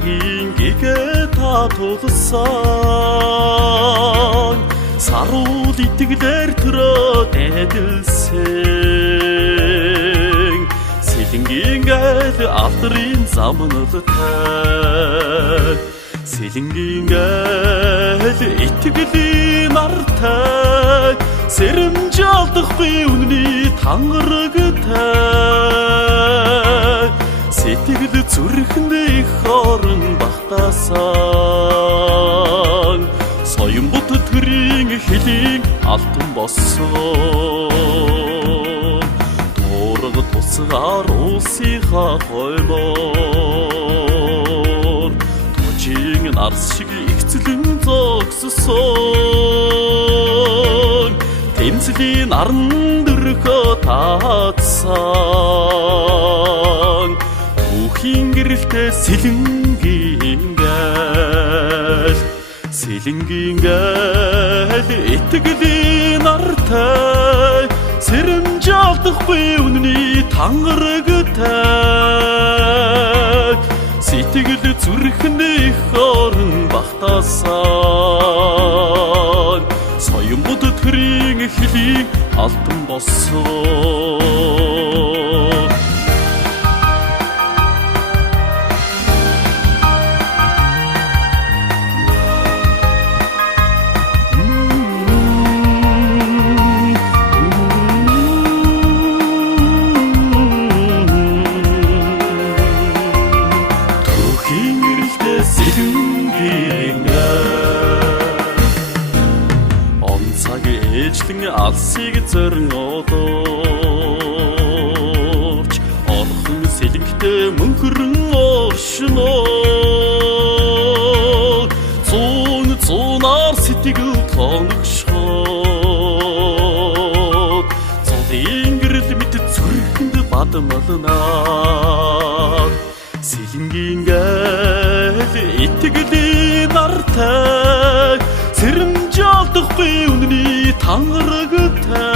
цагийн гэгээ та тулсан саруул итгэлээр төрөөд эдэлсэн сэлэнгийн гайл алдрын замналтай сэлэнгийн гайл итгэлийн артай сэрэмж алдахгүй үнний тангарагтай сэтгэл зүрхэндээ их орон багтаасан соён бут төрийн хэлийн алтан болсон туурга тусгаар уусынхаа хойлоор тожийн нарс шиг ихцлэн зогссон тэмцлийн аран дөрхөө таацсан түүхийн гэрэлтэй сэлэнгийн гайл итгэлийн артай сэрэмж алдахгүй үнний тангарагтай сэтгэл зүрхэндээ их орон багтаасан соён бут төрийн хэлийн алтан болсон ээжлэн алсыг зорин одоорч орхон сэлэнхтэй мөнхөрн оршноо зуунаар сэтгэл тоногшоод зодын гэрэл мэт зүрхэнд бадмалнаа сэлэнгийн гайл итгэлийн артай сэрэмж алдахгүй үнний тангарагтай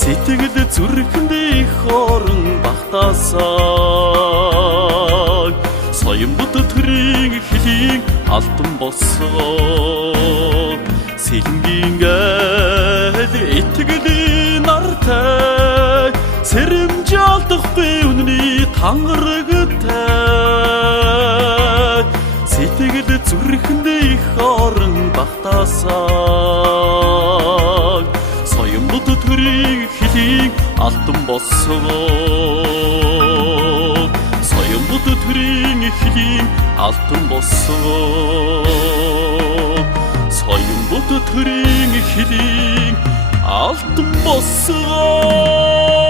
сэтгэл зүрхэндээ их орон багтаасан соён бут төрийн хэлийн алтан болсон сэлэнгийн гайл итгэлийн артай сэрэмж алдахгүй үнний тангарагтай сэтгэл зүрхэндээ их орон багтаасан соён бут төрийн хэлийн алтан болсон соён бут төрийн хэлийн алтан болсон соён бут төрийн хэлийн алтан болсон